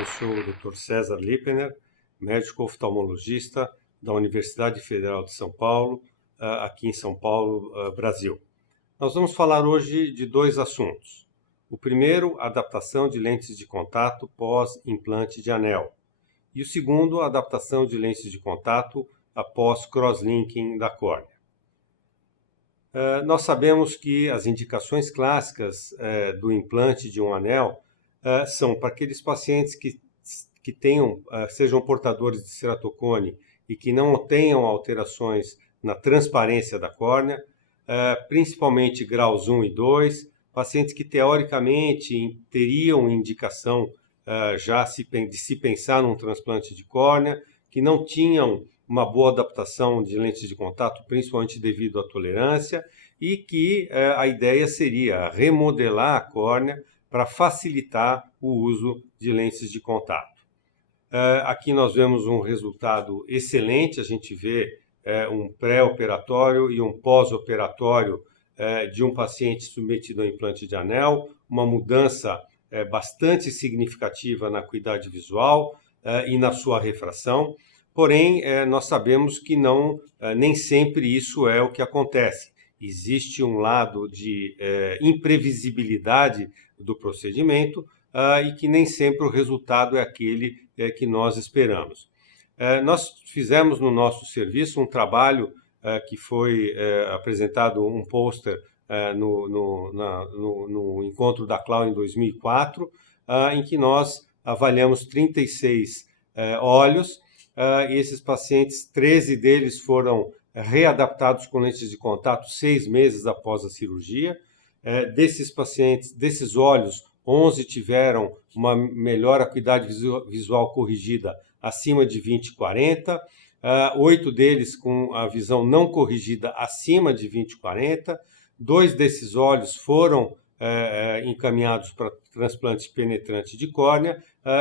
Eu sou o Dr. César Lippener, médico oftalmologista da Universidade Federal de São Paulo, aqui em São Paulo, Brasil. Nós vamos falar hoje de dois assuntos. O primeiro, adaptação de lentes de contato pós-implante de anel. E o segundo, adaptação de lentes de contato após crosslinking da córnea. Nós sabemos que as indicações clássicas do implante de um anel são para aqueles pacientes que sejam portadores de ceratocone e que não tenham alterações na transparência da córnea, principalmente graus 1 e 2, pacientes que teoricamente teriam indicação de se pensar num transplante de córnea, que não tinham uma boa adaptação de lentes de contato, principalmente devido à tolerância, e que a ideia seria remodelar a córnea para facilitar o uso de lentes de contato. Aqui nós vemos um resultado excelente, a gente vê um pré-operatório e um pós-operatório de um paciente submetido a implante de anel, uma mudança bastante significativa na acuidade visual e na sua refração. Porém, nós sabemos que nem sempre isso é o que acontece. Existe um lado de imprevisibilidade do procedimento e que nem sempre o resultado é aquele que nós esperamos. Nós fizemos no nosso serviço um trabalho que foi apresentado um pôster no encontro da CLAU em 2004, em que nós avaliamos 36 olhos. Esses pacientes, 13 deles foram readaptados com lentes de contato 6 meses após a cirurgia. Desses olhos, 11 tiveram uma melhor acuidade visual corrigida acima de 20/40, 8 deles com a visão não corrigida acima de 20/40, 2 desses olhos foram encaminhados para transplante penetrante de córnea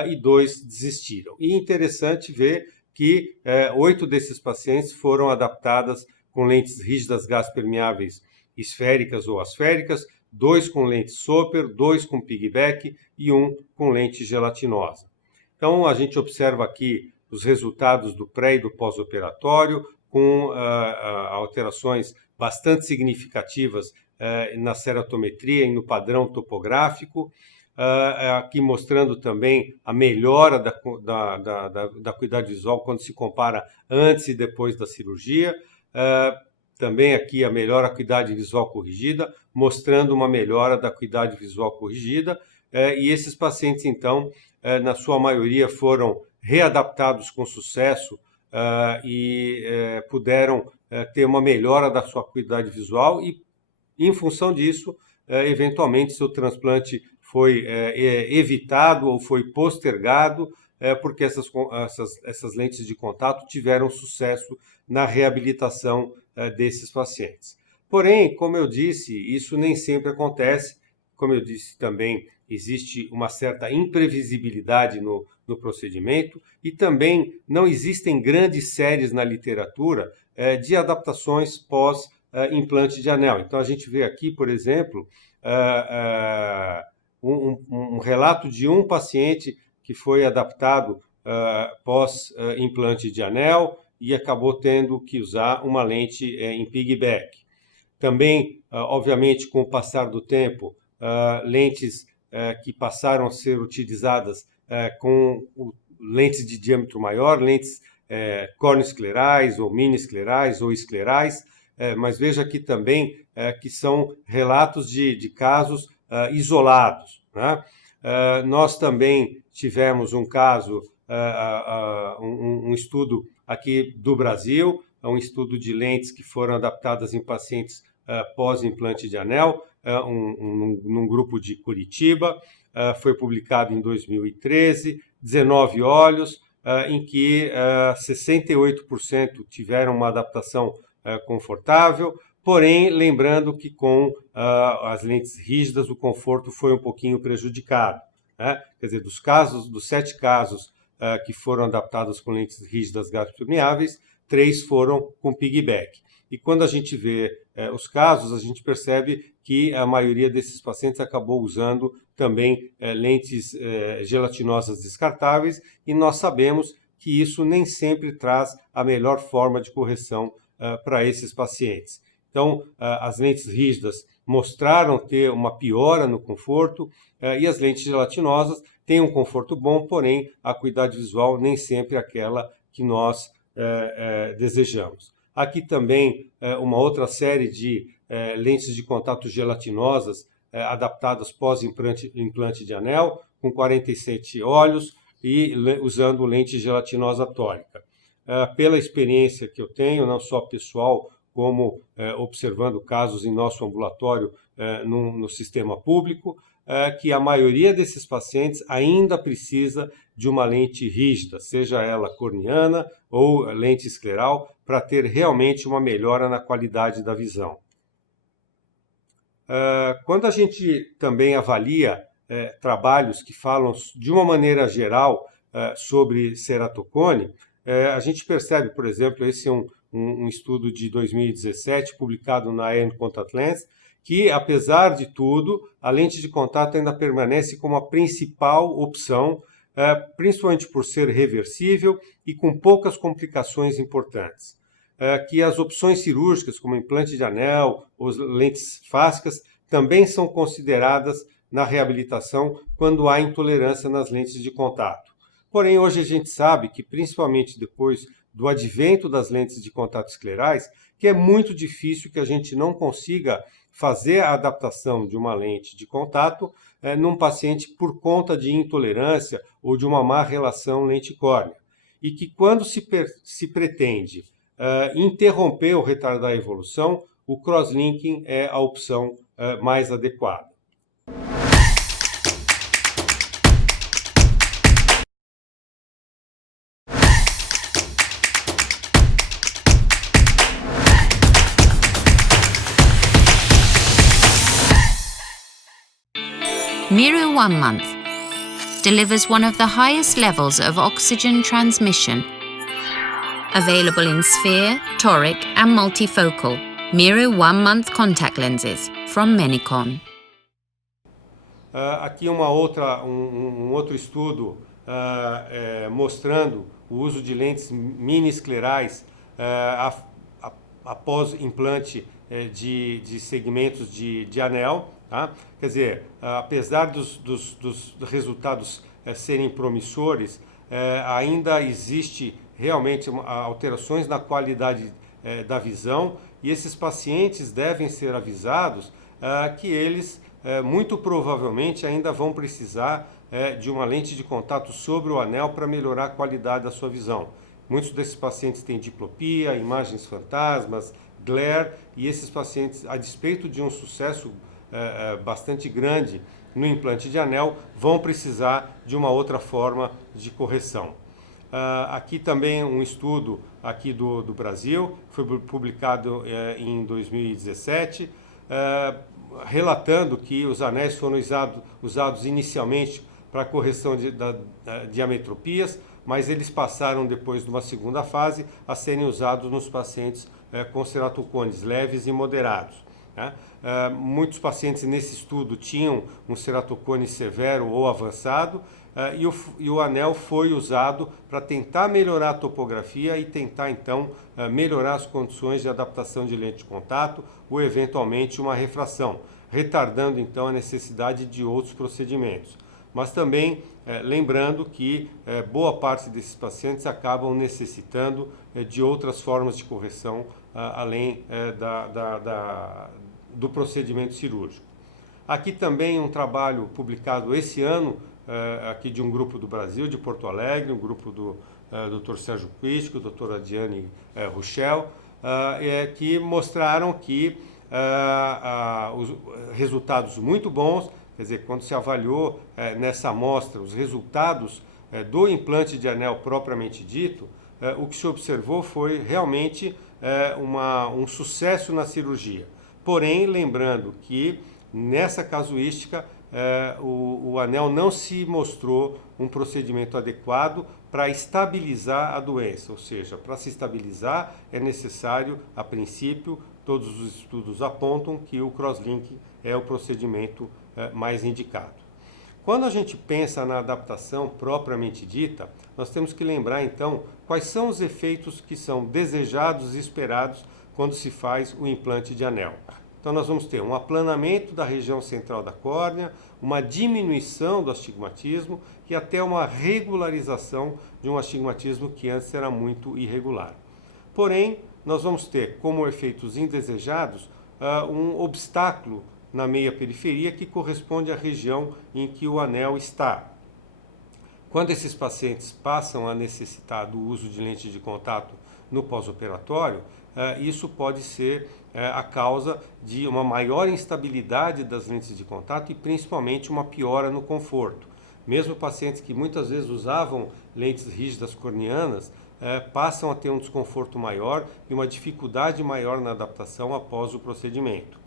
e 2 desistiram. E interessante ver que 8 desses pacientes foram adaptadas com lentes rígidas gás permeáveis esféricas ou asféricas, 2 com lente Soper, 2 com piggyback e 1 com lente gelatinosa. Então a gente observa aqui os resultados do pré e do pós-operatório com alterações bastante significativas na ceratometria e no padrão topográfico, aqui mostrando também a melhora da acuidade visual quando se compara antes e depois da cirurgia. Também aqui a melhor acuidade visual corrigida, mostrando uma melhora da acuidade visual corrigida. E esses pacientes, então, na sua maioria foram readaptados com sucesso e puderam ter uma melhora da sua acuidade visual e, em função disso, eventualmente seu transplante foi evitado ou foi postergado porque essas lentes de contato tiveram sucesso na reabilitação desses pacientes. Porém, como eu disse, isso nem sempre acontece. Como eu disse também, existe uma certa imprevisibilidade no procedimento e também não existem grandes séries na literatura de adaptações pós-implante de anel. Então a gente vê aqui, por exemplo, um relato de um paciente que foi adaptado pós-implante de anel e acabou tendo que usar uma lente em piggyback. Também, obviamente, com o passar do tempo, lentes que passaram a ser utilizadas com lentes de diâmetro maior, lentes corneoesclerais ou mini-esclerais ou esclerais, mas veja aqui também que são relatos de casos isolados, né? Nós também tivemos um caso, um estudo aqui do Brasil, um estudo de lentes que foram adaptadas em pacientes pós-implante de anel, num grupo de Curitiba, foi publicado em 2013, 19 olhos, em que 68% tiveram uma adaptação confortável, porém, lembrando que com as lentes rígidas o conforto foi um pouquinho prejudicado, né? Quer dizer, dos 7 casos que foram adaptados com lentes rígidas gás permeáveis, 3 foram com piggyback. e quando a gente vê os casos, a gente percebe que a maioria desses pacientes acabou usando também lentes gelatinosas descartáveis, e nós sabemos que isso nem sempre traz a melhor forma de correção para esses pacientes. Então, as lentes rígidas mostraram ter uma piora no conforto e as lentes gelatinosas têm um conforto bom, porém a acuidade visual nem sempre é aquela que nós desejamos. Aqui também uma outra série de lentes de contato gelatinosas adaptadas pós-implante de anel, com 47 olhos e usando lente gelatinosa tórica. Pela experiência que eu tenho, não só pessoal, como observando casos em nosso ambulatório no sistema público, que a maioria desses pacientes ainda precisa de uma lente rígida, seja ela corneana ou lente escleral, para ter realmente uma melhora na qualidade da visão. Quando a gente também avalia trabalhos que falam de uma maneira geral sobre ceratocone, a gente percebe, por exemplo, esse é um estudo de 2017, publicado na End Contact Lens, que, apesar de tudo, a lente de contato ainda permanece como a principal opção, principalmente por ser reversível e com poucas complicações importantes. Que as opções cirúrgicas, como implante de anel ou lentes fásicas, também são consideradas na reabilitação quando há intolerância nas lentes de contato. Porém, hoje a gente sabe que, principalmente depois do advento das lentes de contato esclerais, que é muito difícil que a gente não consiga fazer a adaptação de uma lente de contato num paciente por conta de intolerância ou de uma má relação lente-córnea. E que quando se pretende interromper ou retardar a evolução, o crosslinking é a opção mais adequada. Miro 1 Month delivers one of the highest levels of oxygen transmission. Available in sphere, toric and multifocal. Miro 1 Month contact lenses from Menicon. Aqui um outro estudo mostrando o uso de lentes mini-esclerais após implante de segmentos de anel. Tá? Quer dizer, apesar dos resultados serem promissores, ainda existe realmente alterações na qualidade da visão, e esses pacientes devem ser avisados que eles muito provavelmente ainda vão precisar de uma lente de contato sobre o anel para melhorar a qualidade da sua visão. Muitos desses pacientes têm diplopia, imagens fantasmas, glare, e esses pacientes, a despeito de um sucesso bastante grande no implante de anel, vão precisar de uma outra forma de correção. Aqui também um estudo aqui do Brasil, foi publicado em 2017, relatando que os anéis foram usados inicialmente para correção de ametropias, mas eles passaram depois de uma segunda fase a serem usados nos pacientes com ceratocones leves e moderados. Muitos pacientes nesse estudo tinham um ceratocone severo ou avançado, e o anel foi usado para tentar melhorar a topografia e tentar então melhorar as condições de adaptação de lente de contato ou eventualmente uma refração, retardando então a necessidade de outros procedimentos. Mas também lembrando que boa parte desses pacientes acabam necessitando de outras formas de correção além do procedimento cirúrgico. Aqui também um trabalho publicado esse ano, aqui de um grupo do Brasil, de Porto Alegre, um grupo do Dr. Sérgio Quisco, Dr. Adiane Ruchel, que mostraram que os resultados muito bons, quer dizer, quando se avaliou nessa amostra os resultados do implante de anel propriamente dito, o que se observou foi realmente um sucesso na cirurgia. Porém, lembrando que nessa casuística o anel não se mostrou um procedimento adequado para estabilizar a doença, ou seja, para se estabilizar é necessário, a princípio, todos os estudos apontam que o crosslink é o procedimento mais indicado. Quando a gente pensa na adaptação propriamente dita, nós temos que lembrar então quais são os efeitos que são desejados e esperados quando se faz o implante de anel. Então nós vamos ter um aplanamento da região central da córnea, uma diminuição do astigmatismo e até uma regularização de um astigmatismo que antes era muito irregular. Porém, nós vamos ter como efeitos indesejados um obstáculo na meia periferia que corresponde à região em que o anel está. Quando esses pacientes passam a necessitar do uso de lente de contato no pós-operatório, isso pode ser a causa de uma maior instabilidade das lentes de contato e principalmente uma piora no conforto. Mesmo pacientes que muitas vezes usavam lentes rígidas corneanas passam a ter um desconforto maior e uma dificuldade maior na adaptação após o procedimento.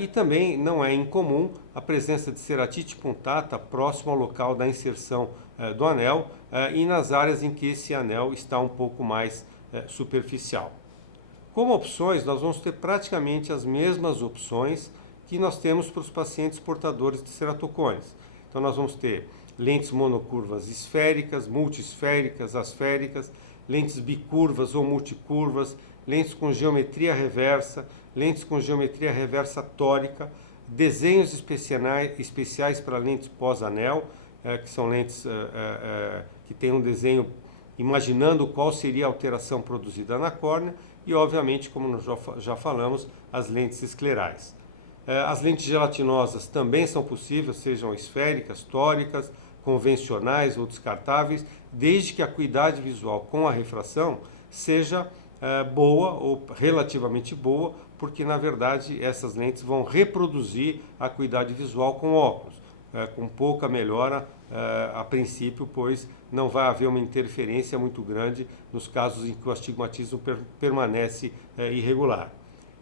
E também não é incomum a presença de ceratite punctata próximo ao local da inserção do anel e nas áreas em que esse anel está um pouco mais superficial. Como opções, nós vamos ter praticamente as mesmas opções que nós temos para os pacientes portadores de ceratocones. Então nós vamos ter lentes monocurvas esféricas, multiesféricas, asféricas, lentes bicurvas ou multicurvas, lentes com geometria reversa, lentes com geometria reversa tórica, desenhos especiais para lentes pós-anel, que são lentes que têm um desenho imaginando qual seria a alteração produzida na córnea e, obviamente, como nós já falamos, as lentes esclerais. As lentes gelatinosas também são possíveis, sejam esféricas, tóricas, convencionais ou descartáveis, desde que a acuidade visual com a refração seja boa ou relativamente boa, porque na verdade essas lentes vão reproduzir a acuidade visual com óculos, com pouca melhora a princípio, pois não vai haver uma interferência muito grande nos casos em que o astigmatismo permanece irregular.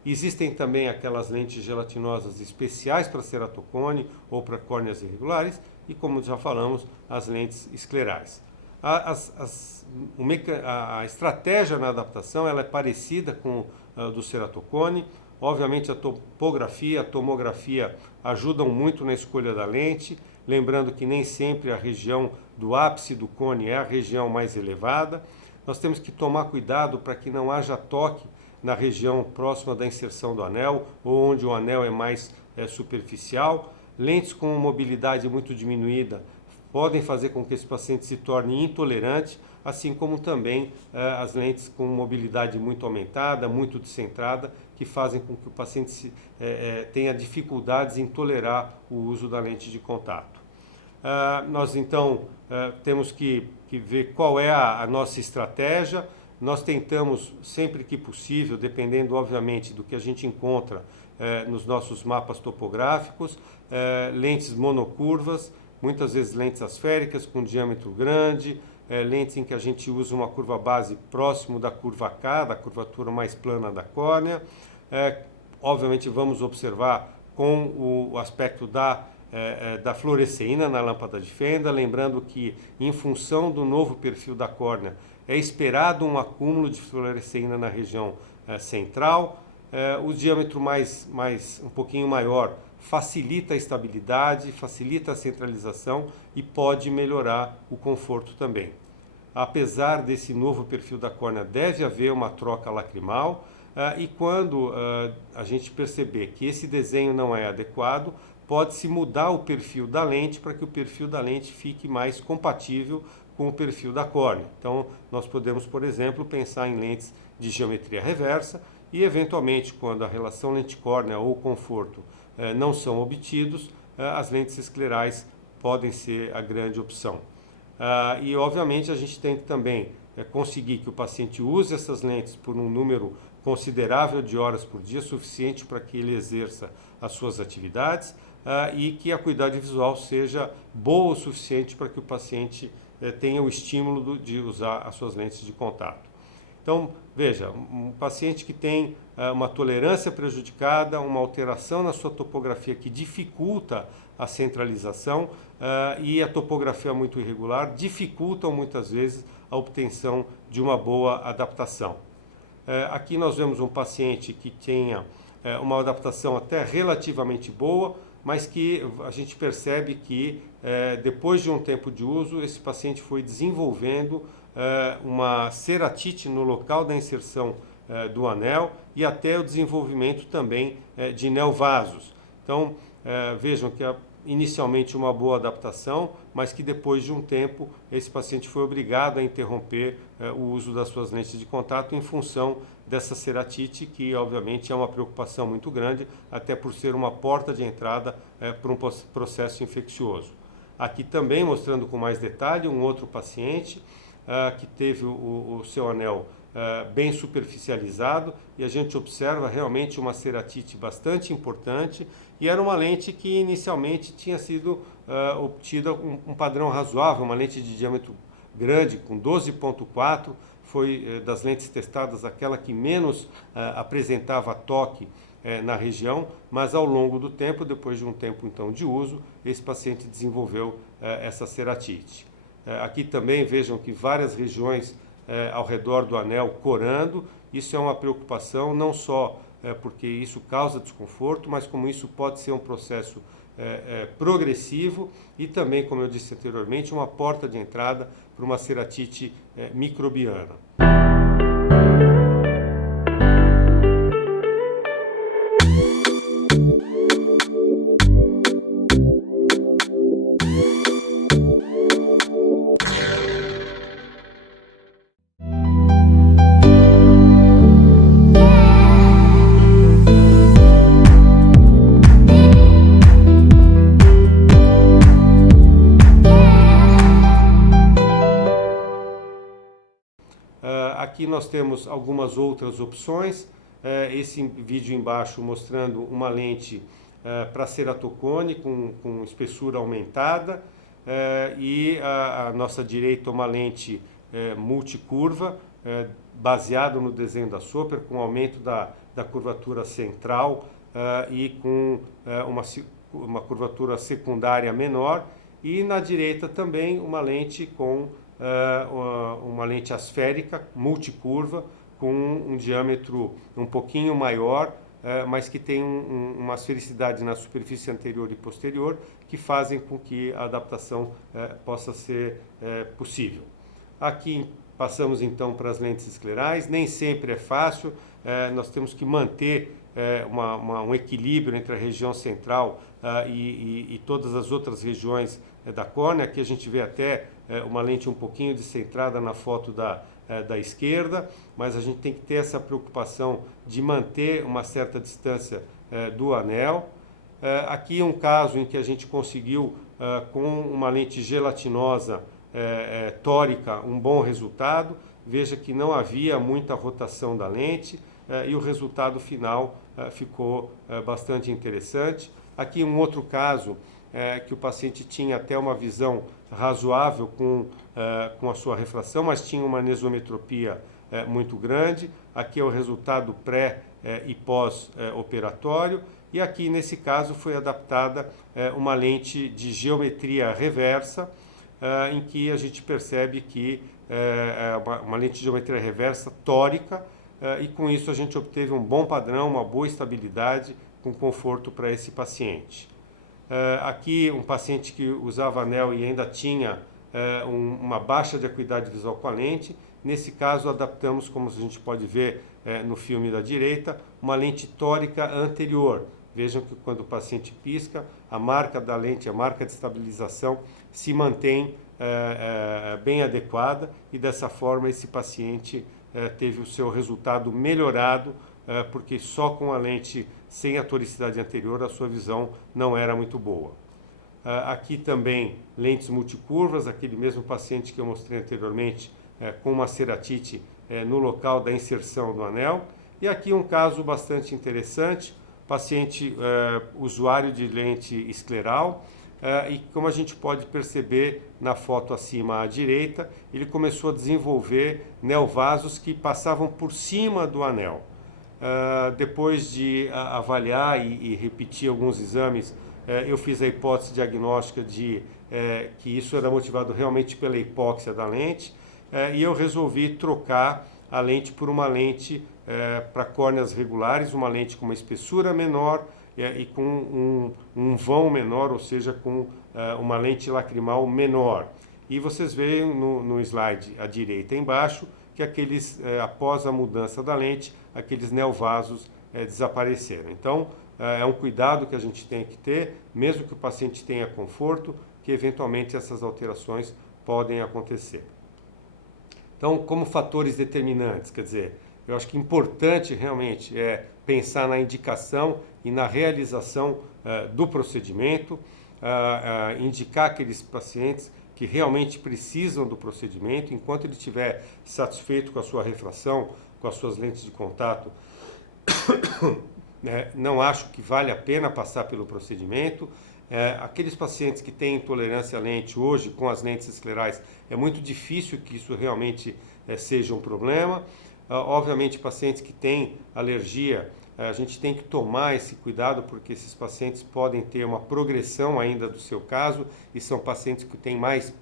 Existem também aquelas lentes gelatinosas especiais para ceratocone ou para córneas irregulares e, como já falamos, as lentes esclerais. A estratégia na adaptação ela é parecida com a do ceratocone. Obviamente a topografia, a tomografia ajudam muito na escolha da lente, lembrando que nem sempre a região do ápice do cone é a região mais elevada. Nós temos que tomar cuidado para que não haja toque na região próxima da inserção do anel ou onde o anel é mais superficial. Lentes com mobilidade muito diminuída podem fazer com que esse paciente se torne intolerante, assim como também as lentes com mobilidade muito aumentada, muito descentrada, que fazem com que o paciente tenha dificuldades em tolerar o uso da lente de contato. Nós então temos que ver qual é a nossa estratégia. Nós tentamos, sempre que possível, dependendo obviamente do que a gente encontra nos nossos mapas topográficos, lentes monocurvas, muitas vezes lentes asféricas com diâmetro grande, lentes em que a gente usa uma curva base próximo da curva K, da curvatura mais plana da córnea. Obviamente vamos observar com o aspecto da fluoresceína na lâmpada de fenda, lembrando que em função do novo perfil da córnea é esperado um acúmulo de fluoresceína na região central. O diâmetro um pouquinho maior facilita a estabilidade, facilita a centralização e pode melhorar o conforto também. Apesar desse novo perfil da córnea, deve haver uma troca lacrimal e quando a gente perceber que esse desenho não é adequado, pode-se mudar o perfil da lente para que o perfil da lente fique mais compatível com o perfil da córnea. Então, nós podemos, por exemplo, pensar em lentes de geometria reversa e, eventualmente, quando a relação lente-córnea ou conforto não são obtidos, as lentes esclerais podem ser a grande opção. E, obviamente, a gente tem que também conseguir que o paciente use essas lentes por um número considerável de horas por dia, suficiente para que ele exerça as suas atividades e que a acuidade visual seja boa o suficiente para que o paciente tenha o estímulo de usar as suas lentes de contato. Então, veja, um paciente que tem uma tolerância prejudicada, uma alteração na sua topografia que dificulta a centralização e a topografia muito irregular dificultam muitas vezes a obtenção de uma boa adaptação. Aqui nós vemos um paciente que tenha uma adaptação até relativamente boa, mas que a gente percebe que depois de um tempo de uso, esse paciente foi desenvolvendo uma ceratite no local da inserção do anel e até o desenvolvimento também de neovasos. Então, vejam que inicialmente uma boa adaptação, mas que depois de um tempo esse paciente foi obrigado a interromper o uso das suas lentes de contato em função dessa ceratite, que obviamente é uma preocupação muito grande, até por ser uma porta de entrada para um processo infeccioso. Aqui também mostrando com mais detalhe um outro paciente que teve o seu anel bem superficializado e a gente observa realmente uma ceratite bastante importante e era uma lente que inicialmente tinha sido obtida um padrão razoável, uma lente de diâmetro grande com 12.4, foi das lentes testadas aquela que menos apresentava toque na região, mas ao longo do tempo, depois de um tempo então de uso, esse paciente desenvolveu essa ceratite. Aqui também vejam que várias regiões ao redor do anel corando, isso é uma preocupação não só porque isso causa desconforto, mas como isso pode ser um processo progressivo e também, como eu disse anteriormente, uma porta de entrada para uma ceratite microbiana. Aqui nós temos algumas outras opções, esse vídeo embaixo mostrando uma lente para ceratocone com espessura aumentada e a nossa direita uma lente multicurva, baseado no desenho da Soper, com aumento da curvatura central e com uma curvatura secundária menor, e na direita também uma lente com uma lente asférica, multicurva, com um diâmetro um pouquinho maior, mas que tem uma asfericidade na superfície anterior e posterior, que fazem com que a adaptação possa ser possível. Aqui passamos então para as lentes esclerais, nem sempre é fácil, nós temos que manter um equilíbrio entre a região central e todas as outras regiões da córnea. Aqui a gente vê até uma lente um pouquinho descentrada na foto da esquerda, mas a gente tem que ter essa preocupação de manter uma certa distância do anel. Aqui um caso em que a gente conseguiu, com uma lente gelatinosa tórica, um bom resultado. Veja que não havia muita rotação da lente e o resultado final ficou bastante interessante. Aqui um outro caso que o paciente tinha até uma visão razoável com a sua refração, mas tinha uma anesometropia muito grande. Aqui é o resultado pré e pós-operatório. E aqui, nesse caso, foi adaptada uma lente de geometria reversa, em que a gente percebe que uma lente de geometria reversa tórica, e com isso a gente obteve um bom padrão, uma boa estabilidade, com conforto para esse paciente. Aqui um paciente que usava anel e ainda tinha uma baixa de acuidade visual com a lente. Nesse caso adaptamos, como a gente pode ver no filme da direita, uma lente tórica anterior. Vejam que quando o paciente pisca, a marca da lente, a marca de estabilização se mantém bem adequada, e dessa forma esse paciente teve o seu resultado melhorado, porque só com a lente sem a toricidade anterior a sua visão não era muito boa. Aqui também lentes multicurvas, aquele mesmo paciente que eu mostrei anteriormente com uma ceratite no local da inserção do anel. E aqui um caso bastante interessante, paciente usuário de lente escleral, e como a gente pode perceber na foto acima à direita, ele começou a desenvolver neovasos que passavam por cima do anel. Depois de avaliar e repetir alguns exames, eu fiz a hipótese diagnóstica de que isso era motivado realmente pela hipóxia da lente, e eu resolvi trocar a lente por uma lente para córneas regulares, uma lente com uma espessura menor e com um vão menor, ou seja, com uma lente lacrimal menor. E vocês veem no slide à direita embaixo que após a mudança da lente, aqueles neovasos desapareceram. Então, é um cuidado que a gente tem que ter, mesmo que o paciente tenha conforto, que eventualmente essas alterações podem acontecer. Então, como fatores determinantes, quer dizer, eu acho que importante realmente é pensar na indicação e na realização do procedimento, indicar aqueles pacientes que realmente precisam do procedimento, enquanto ele estiver satisfeito com a sua refração, com as suas lentes de contato, não acho que vale a pena passar pelo procedimento. Aqueles pacientes que têm intolerância à lente hoje, com as lentes esclerais, é muito difícil que isso realmente seja um problema. Obviamente, pacientes que têm alergia, a gente tem que tomar esse cuidado, porque esses pacientes podem ter uma progressão ainda do seu caso, e são pacientes que têm mais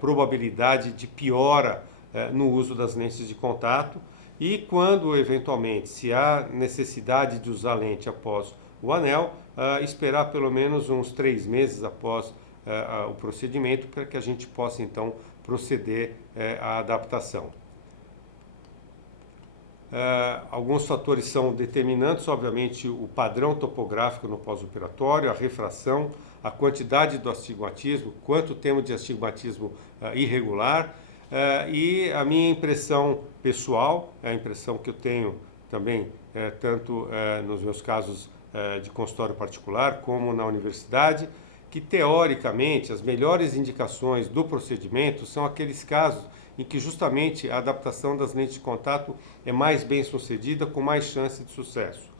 probabilidade de piora no uso das lentes de contato. E quando, eventualmente, se há necessidade de usar lente após o anel, esperar pelo menos uns 3 meses após o procedimento, para que a gente possa, então, proceder à adaptação. Alguns fatores são determinantes, obviamente, o padrão topográfico no pós-operatório, a refração, a quantidade do astigmatismo, quanto temos de astigmatismo irregular, e a minha impressão pessoal, a impressão que eu tenho também, tanto nos meus casos de consultório particular como na universidade, que teoricamente as melhores indicações do procedimento são aqueles casos em que justamente a adaptação das lentes de contato é mais bem sucedida, com mais chance de sucesso.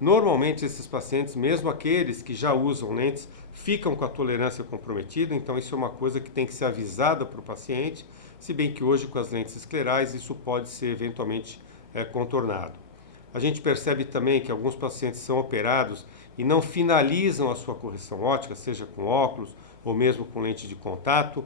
Normalmente esses pacientes, mesmo aqueles que já usam lentes, ficam com a tolerância comprometida, então isso é uma coisa que tem que ser avisada para o paciente, se bem que hoje com as lentes esclerais isso pode ser eventualmente contornado. A gente percebe também que alguns pacientes são operados e não finalizam a sua correção óptica, seja com óculos ou mesmo com lente de contato,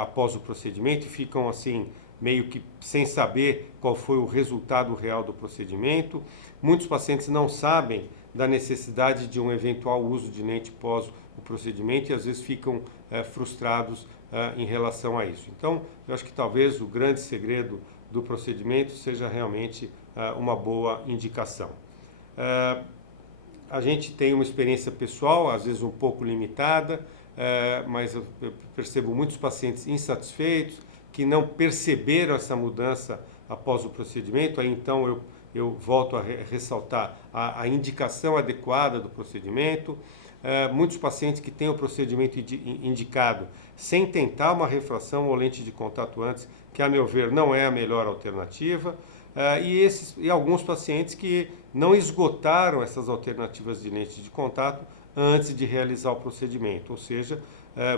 após o procedimento, e ficam assim meio que sem saber qual foi o resultado real do procedimento. Muitos pacientes não sabem da necessidade de um eventual uso de lente pós o procedimento e às vezes ficam frustrados em relação a isso. Então, eu acho que talvez o grande segredo do procedimento seja realmente uma boa indicação. A gente tem uma experiência pessoal, às vezes um pouco limitada, mas eu percebo muitos pacientes insatisfeitos, que não perceberam essa mudança após o procedimento. Aí então eu volto a ressaltar a indicação adequada do procedimento. Muitos pacientes que têm o procedimento indicado sem tentar uma refração ou lente de contato antes, que a meu ver não é a melhor alternativa. E alguns pacientes que não esgotaram essas alternativas de lente de contato antes de realizar o procedimento, ou seja,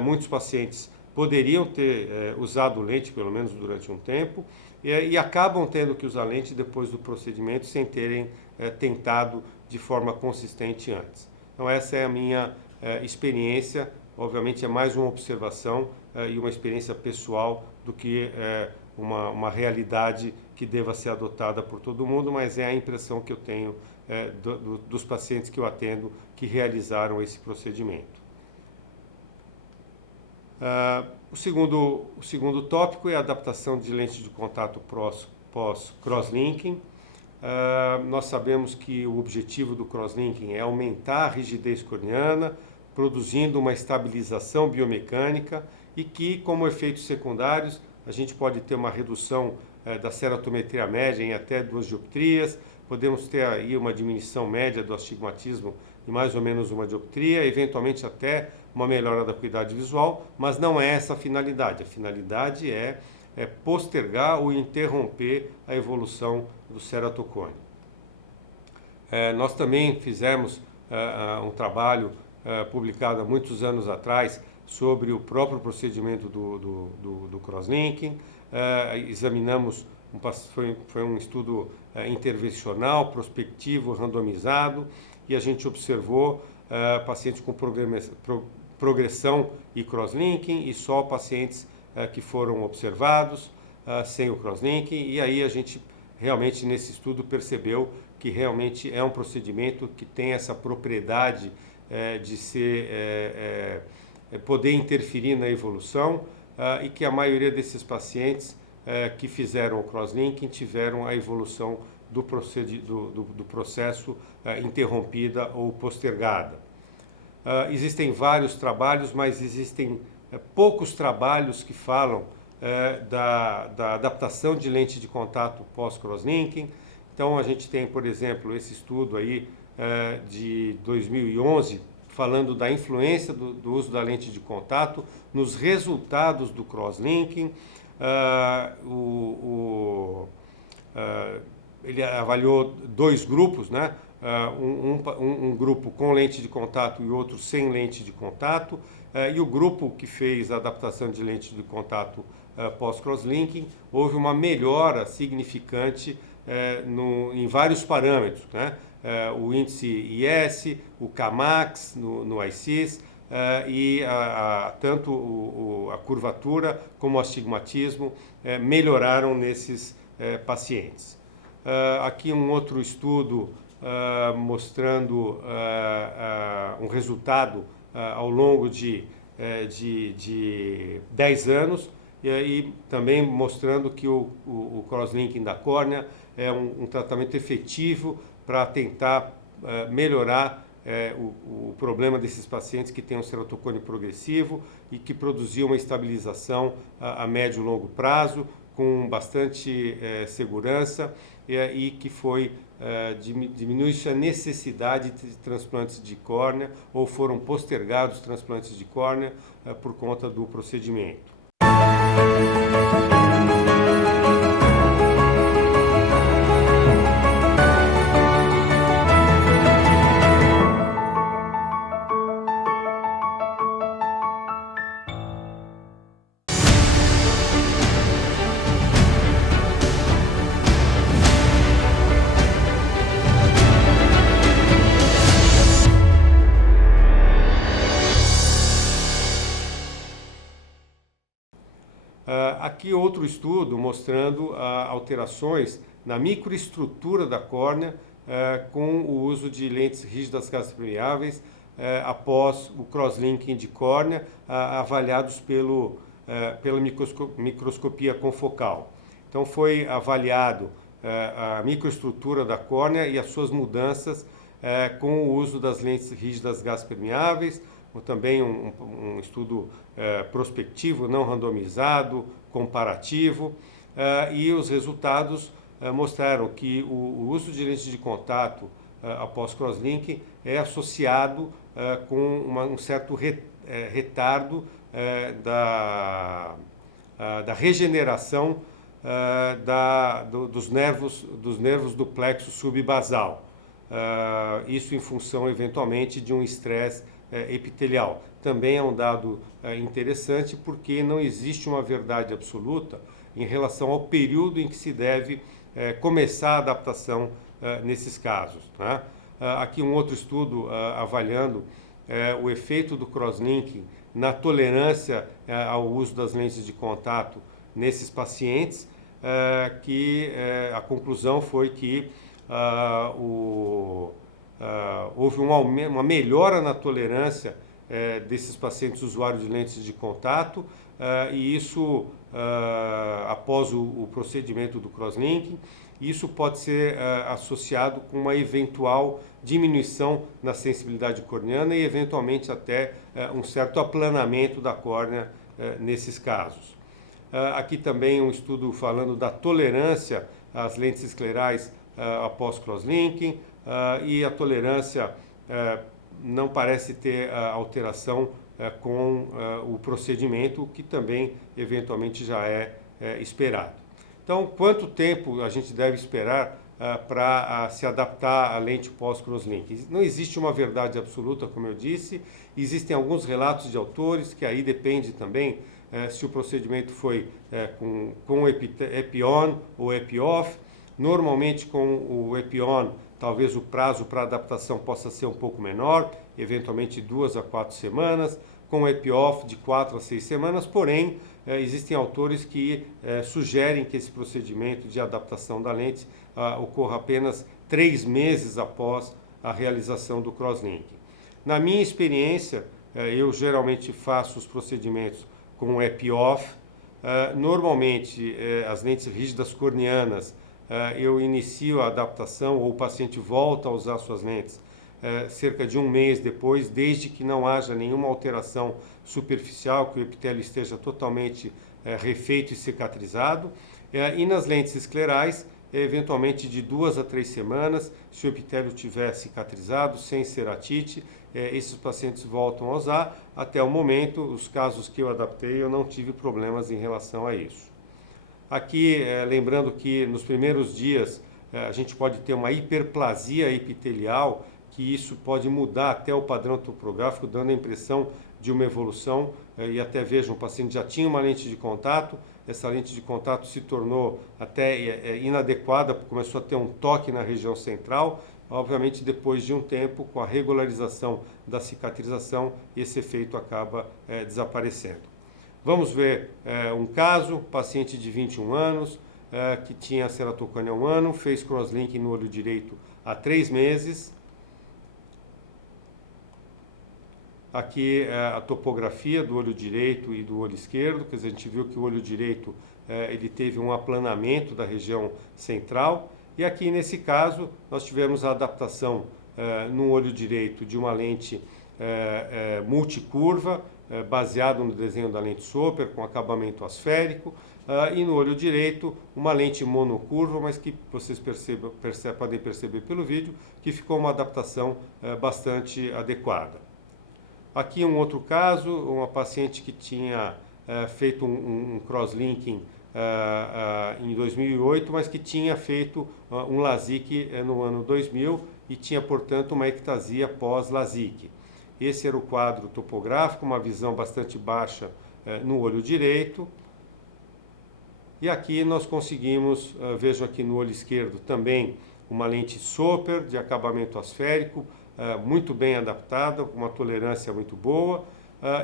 muitos pacientes poderiam ter usado lente pelo menos durante um tempo e acabam tendo que usar lente depois do procedimento sem terem tentado de forma consistente antes. Então essa é a minha experiência, obviamente é mais uma observação e uma experiência pessoal do que uma realidade que deva ser adotada por todo mundo, mas é a impressão que eu tenho dos pacientes que eu atendo que realizaram esse procedimento. O segundo tópico é a adaptação de lentes de contato pós-crosslinking. Nós sabemos que o objetivo do crosslinking é aumentar a rigidez corneana, produzindo uma estabilização biomecânica e que, como efeitos secundários, a gente pode ter uma redução da ceratometria média em até 2 dioptrias, podemos ter aí uma diminuição média do astigmatismo de mais ou menos 1 dioptria, eventualmente até uma melhora da acuidade visual, mas não é essa a finalidade. A finalidade é postergar ou interromper a evolução do ceratocone. Nós também fizemos um trabalho publicado há muitos anos atrás sobre o próprio procedimento do crosslinking. Examinamos, foi um estudo intervencional, prospectivo, randomizado, e a gente observou pacientes com progressão e crosslinking, e só pacientes que foram observados sem o crosslinking, e aí a gente realmente nesse estudo percebeu que realmente é um procedimento que tem essa propriedade de poder interferir na evolução, e que a maioria desses pacientes que fizeram o crosslinking tiveram a evolução do processo interrompida ou postergada. Existem vários trabalhos, mas existem poucos trabalhos que falam da adaptação de lente de contato pós-crosslinking. Então a gente tem, por exemplo, esse estudo aí de 2011, falando da influência do uso da lente de contato nos resultados do crosslinking. Ele avaliou dois grupos, né? Um grupo com lente de contato e outro sem lente de contato, e o grupo que fez a adaptação de lente de contato pós-crosslinking, houve uma melhora significante em vários parâmetros, né? O índice IS, o Cmax no ICIS, e tanto a curvatura como o astigmatismo melhoraram nesses pacientes. Aqui um outro estudo mostrando um resultado ao longo de 10 anos, e também mostrando que o crosslinking da córnea é um tratamento efetivo para tentar melhorar o problema desses pacientes que têm um ceratocone progressivo e que produziam uma estabilização a médio e longo prazo, com bastante segurança, e que diminuiu-se a necessidade de transplantes de córnea, ou foram postergados transplantes de córnea por conta do procedimento. Aqui outro estudo mostrando alterações na microestrutura da córnea com o uso de lentes rígidas gastropermeáveis após o crosslinking de córnea, avaliados pela microscopia confocal. Então foi avaliado a microestrutura da córnea e as suas mudanças com o uso das lentes rígidas gaspermeáveis, também um estudo prospectivo, não randomizado, comparativo, e os resultados mostraram que o uso de lentes de contato após crosslinking é associado com um certo retardo da regeneração dos nervos do plexo subbasal. Isso em função, eventualmente, de um estresse epitelial. Também é um dado interessante, porque não existe uma verdade absoluta em relação ao período em que se deve começar a adaptação nesses casos, tá? Aqui um outro estudo avaliando o efeito do crosslinking na tolerância ao uso das lentes de contato nesses pacientes, que a conclusão foi que houve uma melhora na tolerância desses pacientes usuários de lentes de contato, e isso após o procedimento do crosslinking. Isso pode ser associado com uma eventual diminuição na sensibilidade corneana e eventualmente até um certo aplanamento da córnea nesses casos. Aqui também um estudo falando da tolerância às lentes esclerais após crosslinking, e a tolerância não parece ter alteração com o procedimento, que também eventualmente já é esperado. Então, quanto tempo a gente deve esperar para se adaptar à lente pós-crosslink. Não existe uma verdade absoluta, como eu disse, existem alguns relatos de autores, que aí depende também se o procedimento foi com epi-on ou epi-off. Normalmente com o epi-on, talvez o prazo para adaptação possa ser um pouco menor, eventualmente 2 a 4 semanas, com o epi-off de 4 a 6 semanas, porém existem autores que sugerem que esse procedimento de adaptação da lente ocorra apenas 3 meses após a realização do crosslink. Na minha experiência, eu geralmente faço os procedimentos com o epi-off. Normalmente, as lentes rígidas corneanas, eu inicio a adaptação ou o paciente volta a usar suas lentes cerca de 1 mês depois, desde que não haja nenhuma alteração superficial, que o epitélio esteja totalmente refeito e cicatrizado. E nas lentes esclerais, eventualmente de 2 a 3 semanas, se o epitélio tiver cicatrizado, sem ceratite, esses pacientes voltam a usar. Até o momento, os casos que eu adaptei, eu não tive problemas em relação a isso. Aqui, lembrando que nos primeiros dias, a gente pode ter uma hiperplasia epitelial, que isso pode mudar até o padrão topográfico, dando a impressão de uma evolução. E até vejam, o paciente já tinha uma lente de contato, essa lente de contato se tornou até inadequada, começou a ter um toque na região central. Obviamente, depois de um tempo, com a regularização da cicatrização, esse efeito acaba desaparecendo. Vamos ver um caso, paciente de 21 anos, que tinha ceratocone há 1 ano, fez crosslink no olho direito há 3 meses. Aqui a topografia do olho direito e do olho esquerdo, quer dizer, a gente viu que o olho direito ele teve um aplanamento da região central. E aqui nesse caso nós tivemos a adaptação no olho direito de uma lente multicurva, baseado no desenho da lente Soper, com acabamento asférico, e no olho direito uma lente monocurva, mas que vocês podem perceber pelo vídeo que ficou uma adaptação bastante adequada. Aqui um outro caso, uma paciente que tinha feito um crosslinking em 2008, mas que tinha feito um LASIK no ano 2000 e tinha, portanto, uma ectasia pós-LASIK. Esse era o quadro topográfico, uma visão bastante baixa no olho direito. E aqui nós conseguimos, vejo aqui no olho esquerdo também, uma lente Soper de acabamento asférico, muito bem adaptada, com uma tolerância muito boa.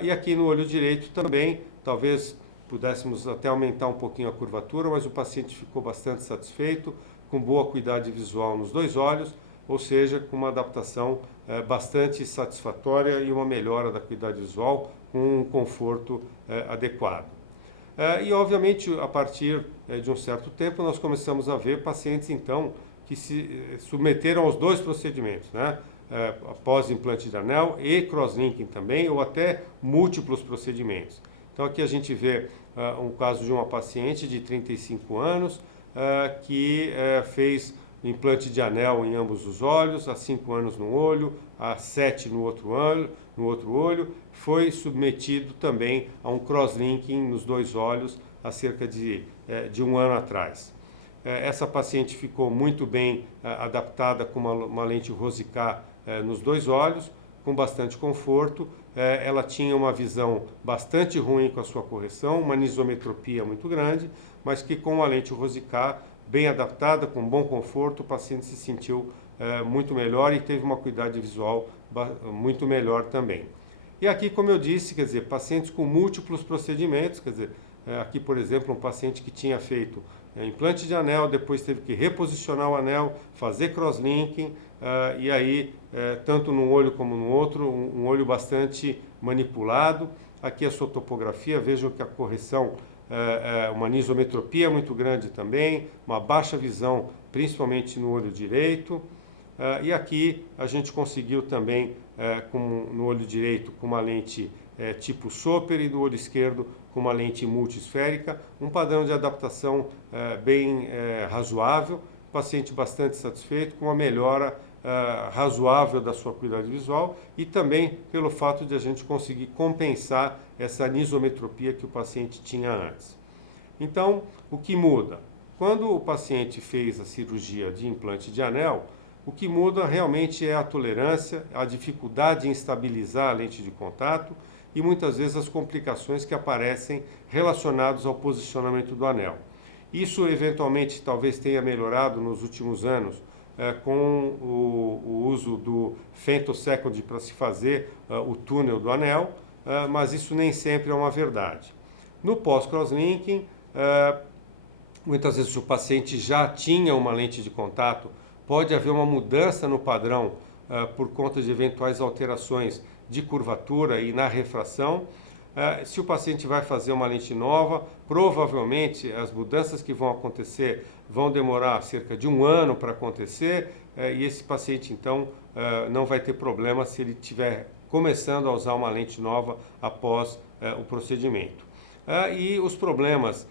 E aqui no olho direito também, talvez pudéssemos até aumentar um pouquinho a curvatura, mas o paciente ficou bastante satisfeito, com boa acuidade visual nos 2 olhos, ou seja, com uma adaptação bastante satisfatória e uma melhora da acuidade visual com um conforto adequado. E obviamente, a partir de um certo tempo, nós começamos a ver pacientes então que se submeteram aos 2 procedimentos, né? Após implante de anel e crosslinking também, ou até múltiplos procedimentos. Então aqui a gente vê um caso de uma paciente de 35 anos que fez implante de anel em ambos os olhos, há 5 anos no olho, há 7 no outro olho, foi submetido também a um crosslinking nos 2 olhos há cerca de 1 ano atrás. Essa paciente ficou muito bem adaptada com uma lente Rosicá nos 2 olhos, com bastante conforto. Ela tinha uma visão bastante ruim com a sua correção, uma anisometropia muito grande, mas que com a lente Rosicá bem adaptada, com bom conforto, o paciente se sentiu muito melhor e teve uma acuidade visual muito melhor também. E aqui, como eu disse, quer dizer, pacientes com múltiplos procedimentos, quer dizer, aqui, por exemplo, um paciente que tinha feito implante de anel, depois teve que reposicionar o anel, fazer crosslinking, e aí, tanto num olho como no outro, um olho bastante manipulado. Aqui a sua topografia, vejam que a correção, uma anisometropia muito grande também, uma baixa visão, principalmente no olho direito. E aqui a gente conseguiu também, no olho direito, com uma lente tipo Soper e no olho esquerdo com uma lente multisférica, um padrão de adaptação bem razoável, paciente bastante satisfeito, com uma melhora razoável da sua acuidade visual e também pelo fato de a gente conseguir compensar essa anisometropia que o paciente tinha antes. Então, o que muda? Quando o paciente fez a cirurgia de implante de anel, o que muda realmente é a tolerância, a dificuldade em estabilizar a lente de contato e muitas vezes as complicações que aparecem relacionadas ao posicionamento do anel. Isso eventualmente talvez tenha melhorado nos últimos anos com o uso do femtosecond para se fazer o túnel do anel, mas isso nem sempre é uma verdade. No pós-crosslinking, muitas vezes o paciente já tinha uma lente de contato, pode haver uma mudança no padrão por conta de eventuais alterações de curvatura e na refração. Se o paciente vai fazer uma lente nova, provavelmente as mudanças que vão acontecer vão demorar cerca de 1 ano para acontecer e esse paciente então não vai ter problema se ele estiver começando a usar uma lente nova após o procedimento. E os problemas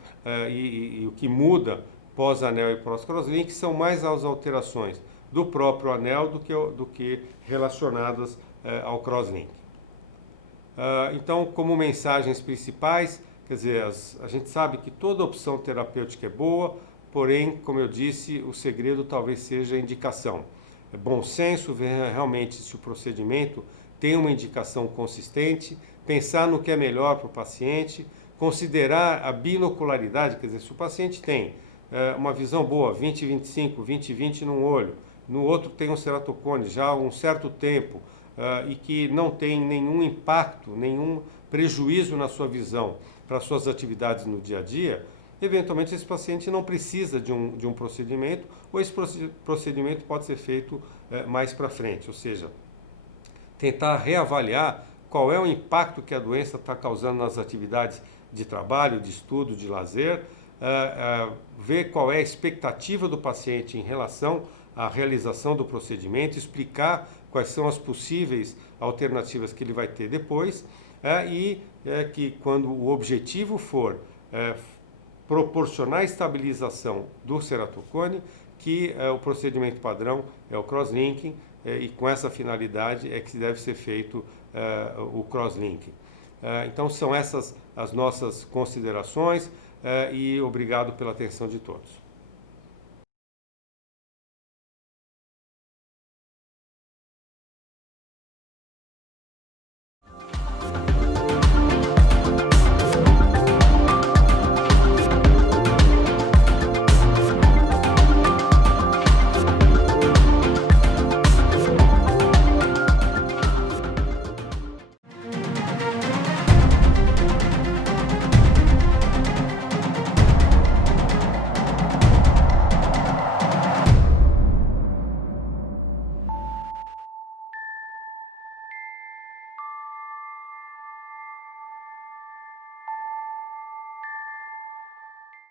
e o que muda pós-anel e pós-crosslink são mais as alterações do próprio anel do que relacionadas ao crosslink. Então, como mensagens principais, quer dizer, a gente sabe que toda opção terapêutica é boa, porém, como eu disse, o segredo talvez seja a indicação. É bom senso ver realmente se o procedimento tem uma indicação consistente, pensar no que é melhor para o paciente, considerar a binocularidade, quer dizer, se o paciente tem uma visão boa, 20/25, 20/20 num olho, no outro tem um ceratocone já há um certo tempo, e que não tem nenhum impacto, nenhum prejuízo na sua visão para suas atividades no dia a dia, eventualmente esse paciente não precisa de um procedimento, ou esse procedimento pode ser feito mais para frente, ou seja, tentar reavaliar qual é o impacto que a doença está causando nas atividades de trabalho, de estudo, de lazer, ver qual é a expectativa do paciente em relação à realização do procedimento, explicar quais são as possíveis alternativas que ele vai ter depois que quando o objetivo for proporcionar estabilização do ceratocone, que o procedimento padrão é o crosslinking e com essa finalidade é que deve ser feito o crosslinking. Então são essas as nossas considerações e obrigado pela atenção de todos.